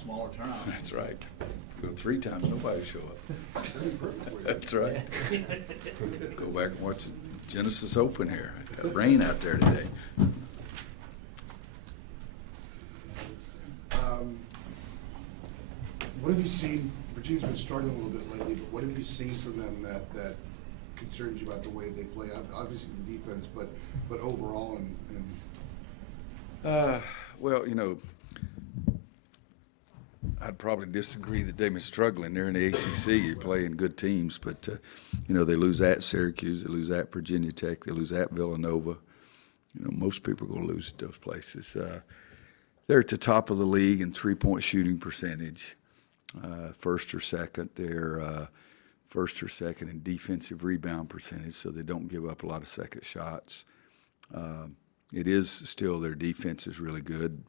smaller turnout. That's right. Go 3 times, nobody will show up. That'd be perfect for you. That's right. Go back and watch the Genesis Open here. It got rain out there today. What have you seen? Virginia's been struggling a little bit lately, but what have you seen from them that concerns you about the way they play? Obviously the defense, but overall and Well, you know, I'd probably disagree that they've been struggling. They're in the ACC. You're playing good teams, but you know, they lose at Syracuse, they lose at Virginia Tech, they lose at Villanova. You know, most people are going to lose at those places. They're at the top of the league in 3-point shooting percentage, first or second. They're first or second in defensive rebound percentage, so they don't give up a lot of second shots. It is still their defense is really good.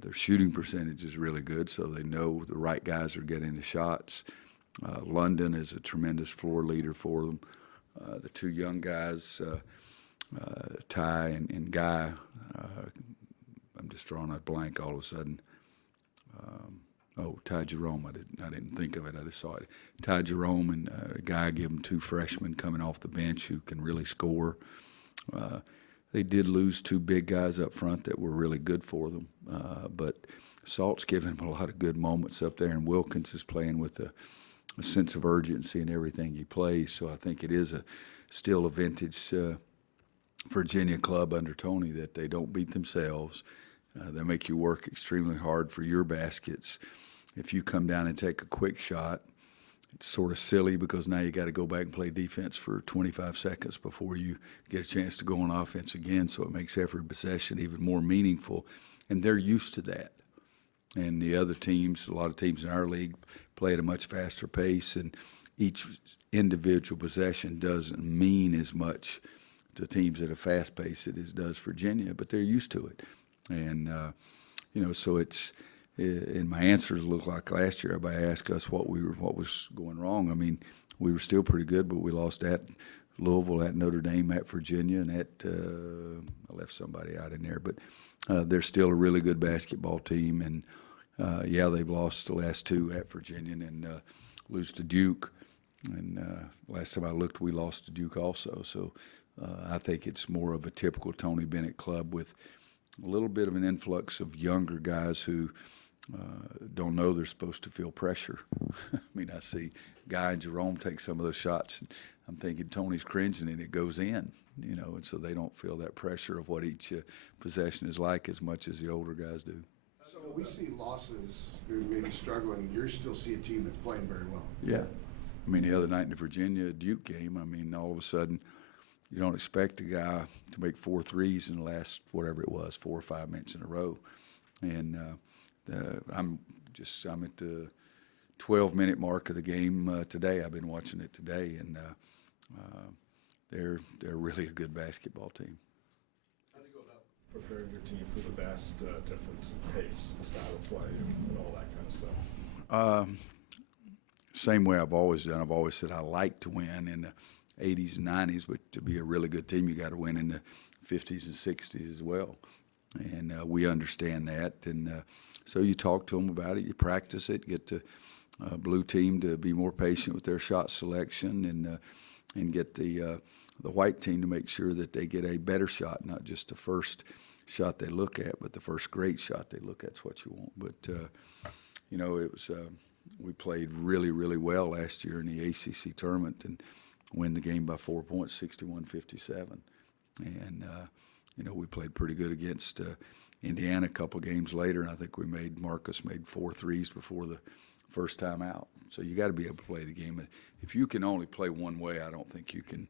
Their shooting percentage is really good, so they know the right guys are getting the shots. London is a tremendous floor leader for them. The 2 young guys, Ty and Guy, I'm just drawing a blank all of a sudden. Ty Jerome, I didn't think of it, I just saw it. Ty Jerome and Guy, give them 2 freshmen coming off the bench who can really score. They did lose 2 big guys up front that were really good for them, but Salt's given them a lot of good moments up there, and Wilkins is playing with a sense of urgency in everything he plays. So I think it is still a vintage Virginia club under Tony, that they don't beat themselves. They make you work extremely hard for your baskets. If you come down and take a quick shot, it's sort of silly because now you got to go back and play defense for 25 seconds before you get a chance to go on offense again. So it makes every possession even more meaningful, and they're used to that. And the other teams, a lot of teams in our league, play at a much faster pace, and each individual possession doesn't mean as much to teams at a fast pace as it does Virginia, but they're used to it. And you know, so it's. And my answers look like last year. Everybody asked us what was going wrong. I mean, we were still pretty good, but we lost at Louisville, at Notre Dame, at Virginia, and at I left somebody out in there. But they're still a really good basketball team, and yeah, they've lost the last 2 at Virginia and lose to Duke. And last time I looked, we lost to Duke also. So I think it's more of a typical Tony Bennett club with a little bit of an influx of younger guys who don't know they're supposed to feel pressure. I mean, I see Guy and Jerome take some of those shots, and I'm thinking Tony's cringing, and it goes in, you know, and so they don't feel that pressure of what each possession is like as much as the older guys do. so when we see losses who may be struggling, you still see a team that's playing very well. Yeah. I mean, the other night in the Virginia-Duke game, I mean, all of a sudden you don't expect a guy to make 4 threes in the last, whatever it was, 4 or 5 minutes in a row. And I'm at the 12-minute mark of the game today. I've been watching it today, and they're really a good basketball team. How do you go about preparing your team for the vast difference in pace, style of play, and all that kind of stuff? Same way I've always done. I've always said I like to win in the 80s and 90s, but to be a really good team, you got to win in the 50s and 60s as well. And we understand that. And so you talk to them about it, you practice it, get the blue team to be more patient with their shot selection, and get the white team to make sure that they get a better shot, not just the first shot they look at, but the first great shot they look at is what you want. But, you know, it was we played really, really well last year in the ACC tournament and win the game by 4 points, 61-57. And, you know, we played pretty good against Indiana a couple games later, and I think Marcus made 4 threes before the first time out. So you got to be able to play the game. If you can only play one way, I don't think you can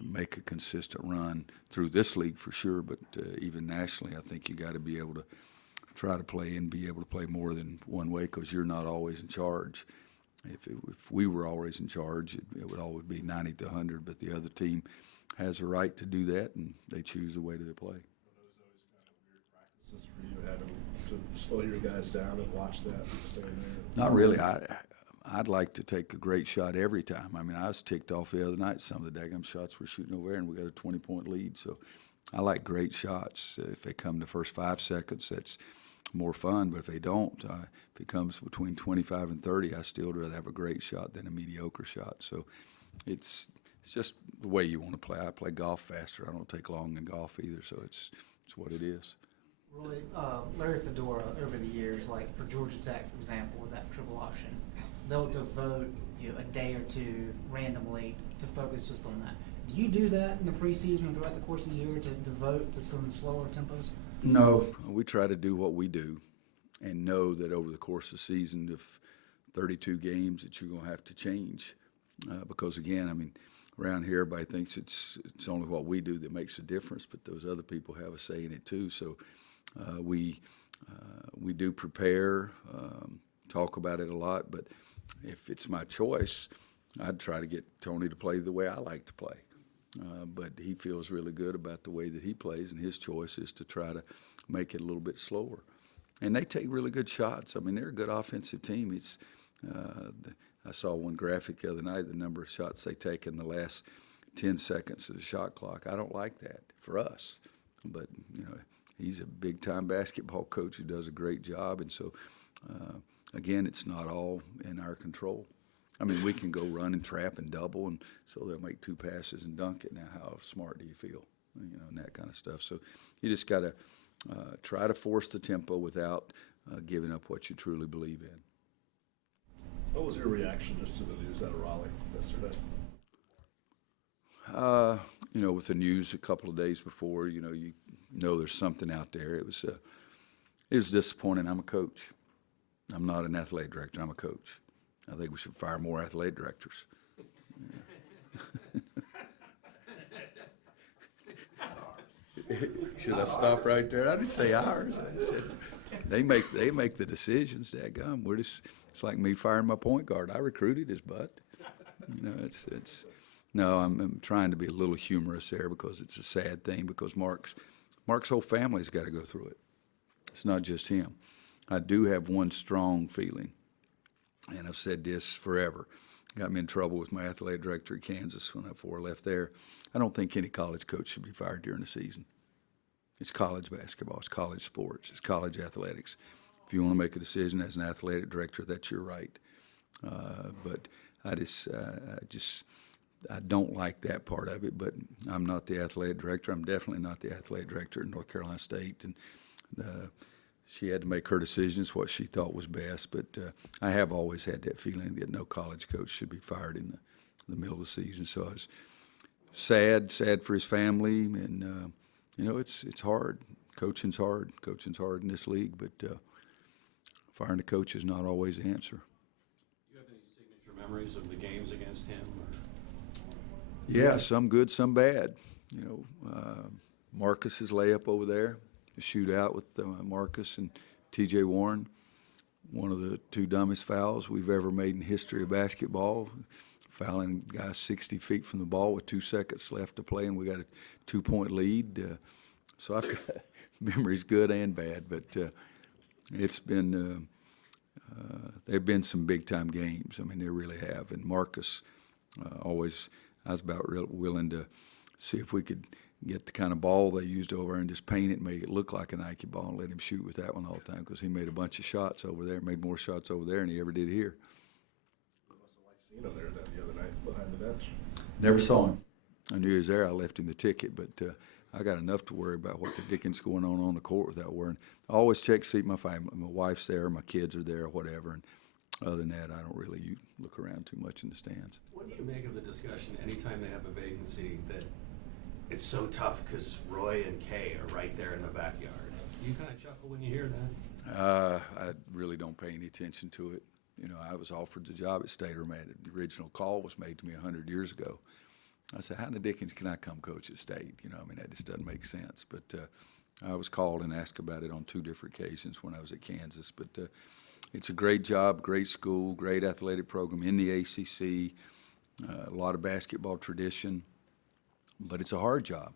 make a consistent run through this league for sure, but even nationally, I think you got to be able to try to play and be able to play more than one way, because you're not always in charge. If we were always in charge, it would always be 90 to 100, but the other team has a right to do that, and they choose the way that they play. Are those always kind of weird practices for you, having to slow your guys down and watch that and stay there? Not really. I'd like to take a great shot every time. I mean, I was ticked off the other night. Some of the daggum shots we're shooting over there, and we got a 20-point lead. So I like great shots. If they come the first 5 seconds, that's more fun. But if they don't, if it comes between 25 and 30, I still rather have a great shot than a mediocre shot. So it's just the way you want to play. I play golf faster. I don't take long in golf either. So it's what it is. Roy, Larry Fedora, over the years, like for Georgia Tech, for example, with that triple option, they'll devote a day or two randomly to focus just on that. Do you do that in the preseason and throughout the course of the year to devote to some slower tempos? No, we try to do what we do and know that over the course of the season, if 32 games, that you're going to have to change. Because, again, I mean, around here, everybody thinks it's only what we do that makes a difference, but those other people have a say in it too. So we do prepare, talk about it a lot, but if it's my choice, I'd try to get Tony to play the way I like to play. But he feels really good about the way that he plays, and his choice is to try to make it a little bit slower. And they take really good shots. I mean, they're a good offensive team. I saw one graphic the other night, the number of shots they take in the last 10 seconds of the shot clock. I don't like that for us. But, he's a big-time basketball coach who does a great job. And so, again, it's not all in our control. I mean, we can go run and trap and double, and so they'll make 2 passes and dunk it. Now, how smart do you feel? And that kind of stuff. So you just got to try to force the tempo without giving up what you truly believe in. What was your reaction just to the news out of Raleigh yesterday? With the news a couple of days before, you know there's something out there. It was disappointing. I'm a coach. I'm not an athletic director. I'm a coach. I think we should fire more athletic directors. Should I stop right there? I didn't say ours. I said they make the decisions. Daggum. It's like me firing my point guard. I recruited his butt. No, I'm trying to be a little humorous there because it's a sad thing because Mark's whole family's got to go through it. It's not just him. I do have one strong feeling, and I've said this forever. Got me in trouble with my athletic director at Kansas before I left there. I don't think any college coach should be fired during the season. It's college basketball. It's college sports. It's college athletics. If you want to make a decision as an athletic director, that's your right. But I don't like that part of it. But I'm not the athletic director. I'm definitely not the athletic director at North Carolina State. And she had to make her decisions, what she thought was best. But I have always had that feeling that no college coach should be fired in the middle of the season. So I was sad for his family, and it's hard. Coaching's hard in this league, but firing a coach is not always the answer. Do you have any signature memories of the games against him? Yeah, some good, some bad. Marcus's layup over there, the shootout with Marcus and T.J. Warren, one of the 2 dumbest fouls we've ever made in history of basketball. Fouling guys 60 feet from the ball with 2 seconds left to play, and we got a 2-point lead. So I've got memories good and bad, but it's been they've been some big-time games. I mean, they really have. And Marcus I was about willing to see if we could get the kind of ball they used over there and just paint it and make it look like a Nike ball and let him shoot with that one all the time because he made a bunch of shots over there, made more shots over there than he ever did here. You must have liked seeing him there the other night behind the bench. Never saw him. I knew he was there. I left him the ticket, but I got enough to worry about what the dickens going on the court without worrying. I always check to see if my wife's there, my kids are there, or whatever. And other than that, I don't really look around too much in the stands. What do you make of the discussion anytime they have a vacancy that it's so tough because Roy and Kay are right there in the backyard? Do you kind of chuckle when you hear that? I really don't pay any attention to it. I was offered the job at State Romantic. The original call was made to me 100 years ago. I said, how in the dickens can I come coach at State? That just doesn't make sense. But I was called and asked about it on 2 different occasions when I was at Kansas. But it's a great job, great school, great athletic program in the ACC, a lot of basketball tradition. But it's a hard job.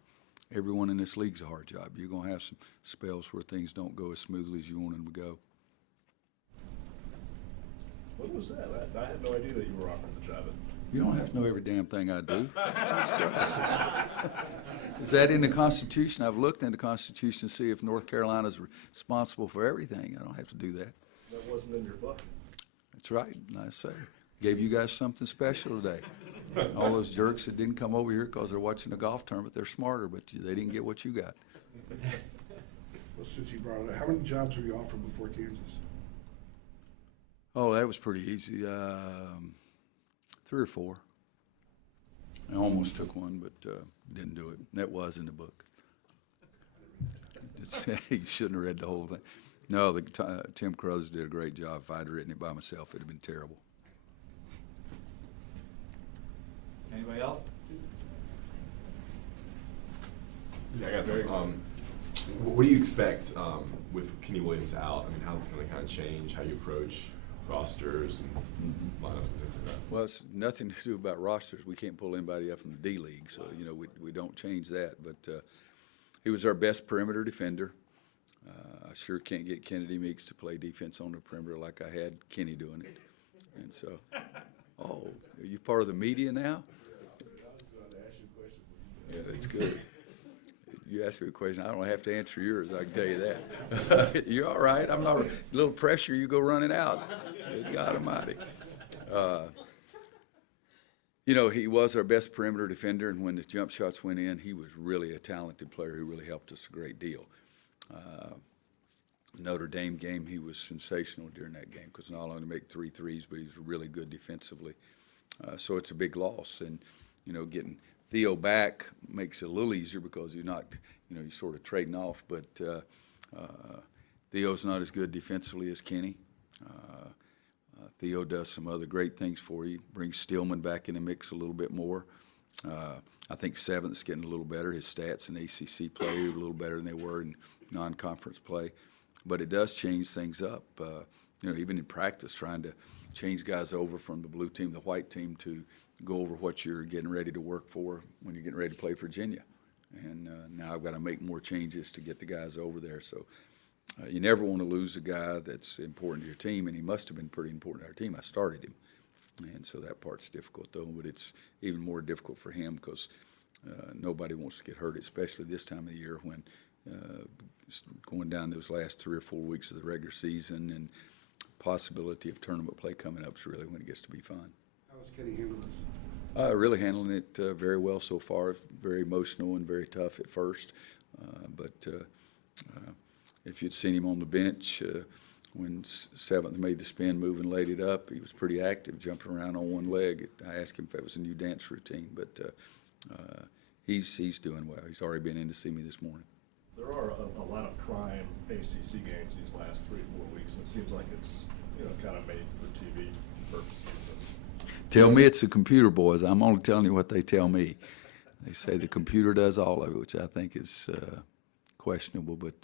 Everyone in this league's a hard job. You're going to have some spells where things don't go as smoothly as you want them to go. What was that? I had no idea that you were offered the job. You don't have to know every damn thing I do. Is that in the Constitution? I've looked in the Constitution to see if North Carolina's responsible for everything. I don't have to do that. That wasn't in your book. That's right, and I say, gave you guys something special today. All those jerks that didn't come over here because they're watching the golf tournament, they're smarter, but they didn't get what you got. Well, since you brought it up, how many jobs were you offered before Kansas? Oh, that was pretty easy. 3 or 4. I almost took one, but didn't do it. That was in the book. You shouldn't have read the whole thing. No, Tim Crows did a great job. If I'd written it by myself, it'd have been terrible. Anybody else? Yeah, I got some. What do you expect with Kenny Williams out? I mean, how's it going to kind of change how you approach rosters and lineups and things like that? Well, it's nothing to do about rosters. We can't pull anybody up from the D League, so we don't change that. But he was our best perimeter defender. I sure can't get Kennedy Meeks to play defense on the perimeter like I had Kenny doing it. And so, oh, are you part of the media now? Yeah, that's good. You asked me a question, I don't have to answer yours, I can tell you that. You're all right. I'm not a little pressure, you go running out. Good God Almighty. He was our best perimeter defender, and when the jump shots went in, he was really a talented player who really helped us a great deal. Notre Dame game, he was sensational during that game because not only make 3 threes, but he was really good defensively. So it's a big loss, and getting Theo back makes it a little easier because you're not, you're sort of trading off. But Theo's not as good defensively as Kenny. Theo does some other great things for you. Brings Stillman back in the mix a little bit more. I think Seventh's getting a little better. His stats in ACC play are a little better than they were in non-conference play. But it does change things up. Even in practice, trying to change guys over from the blue team, the white team, to go over what you're getting ready to work for when you're getting ready to play Virginia. And now I've got to make more changes to get the guys over there. So you never want to lose a guy that's important to your team, and he must have been pretty important to our team. I started him. And so that part's difficult, though, but it's even more difficult for him because nobody wants to get hurt, especially this time of the year when going down those last 3 or 4 weeks of the regular season and possibility of tournament play coming up is really when it gets to be fun. How has Kenny handled this? Really handling it very well so far. Very emotional and very tough at first. But if you'd seen him on the bench when Seventh made the spin move and laid it up, he was pretty active, jumping around on one leg. I asked him if that was a new dance routine, but he's doing well. He's already been in to see me this morning. There are a lot of prime ACC games these last 3 or 4 weeks, and it seems like it's kind of made for TV purposes. Tell me it's the computer, boys. I'm only telling you what they tell me. They say the computer does all of it, which I think is questionable. But,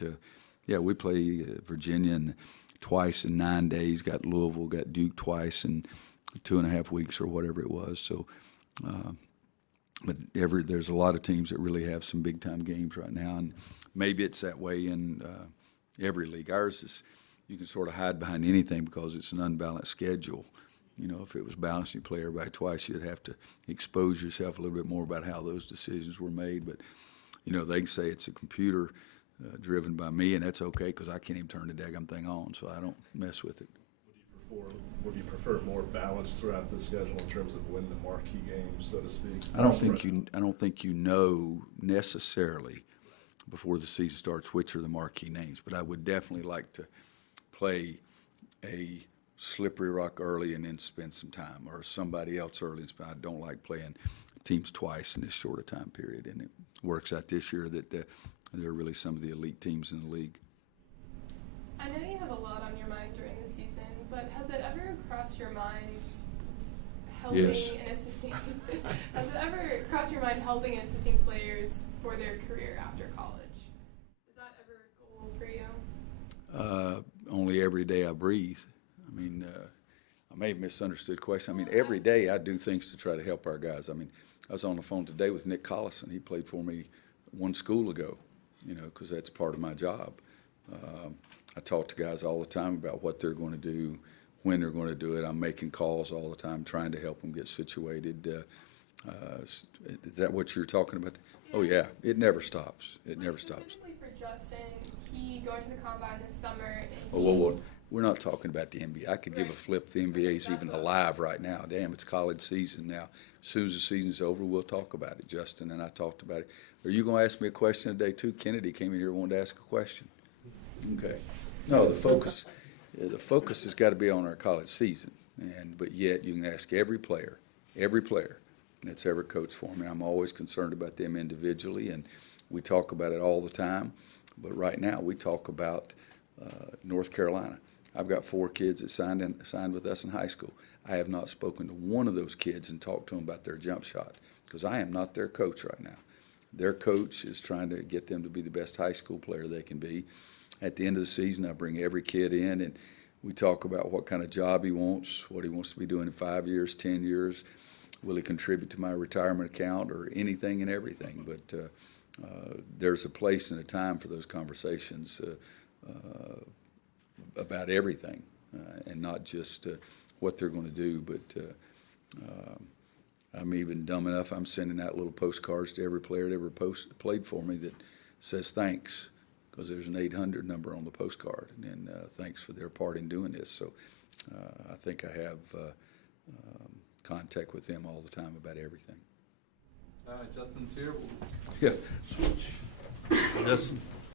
yeah, we play Virginia twice in 9 days, got Louisville, got Duke twice in 2.5 weeks or whatever it was. So, but there's a lot of teams that really have some big-time games right now, and maybe it's that way in every league. Ours is you can sort of hide behind anything because it's an unbalanced schedule. If it was balanced, you play everybody twice, you'd have to expose yourself a little bit more about how those decisions were made. But, they can say it's a computer driven by me, and that's okay because I can't even turn the daggum thing on, so I don't mess with it. Would you prefer more balance throughout the schedule in terms of when the marquee games, so to speak? I don't think you know necessarily before the season starts which are the marquee names, but I would definitely like to play a Slippery Rock early and then spend some time, or somebody else early and spend. I don't like playing teams twice in this short a time period, and it works out this year that they're really some of the elite teams in the league. I know you have a lot on your mind during the season, but has it ever crossed your mind helping and assisting? Has it ever crossed your mind helping and assisting players for their career after college? Is that ever a goal for you? Only every day I breathe. I mean, I may have misunderstood the question. I mean, every day I do things to try to help our guys. I mean, I was on the phone today with Nick Collison. He played for me one school ago, because that's part of my job. I talk to guys all the time about what they're going to do, when they're going to do it. I'm making calls all the time, trying to help them get situated. Is that what you're talking about? Oh, yeah, it never stops. It never stops. Specifically for Justin, he going to the combine this summer. And Whoa. We're not talking about the NBA. I could give a Right. flip. The NBA is even alive right now. Damn, it's college season now. As soon as the season's over, we'll talk about it. Justin and I talked about it. Are you going to ask me a question today, too? Kennedy came in here and wanted to ask a question. Okay. No, the focus has got to be on our college season. But yet, you can ask every player that's ever coached for me. I'm always concerned about them individually, and we talk about it all the time. But right now, we talk about North Carolina. I've got 4 kids that signed with us in high school. I have not spoken to one of those kids and talked to them about their jump shot because I am not their coach right now. Their coach is trying to get them to be the best high school player they can be. At the end of the season, I bring every kid in, and we talk about what kind of job he wants, what he wants to be doing in 5 years, 10 years. Will he contribute to my retirement account or anything and everything? But there's a place and a time for those conversations about everything, and not just what they're going to do. But I'm even dumb enough, I'm sending out little postcards to every player that ever played for me that says thanks, because there's an 800 number on the postcard, and thanks for their part in doing this. So I think I have contact with them all the time about everything. Justin's here. Yeah. Justin.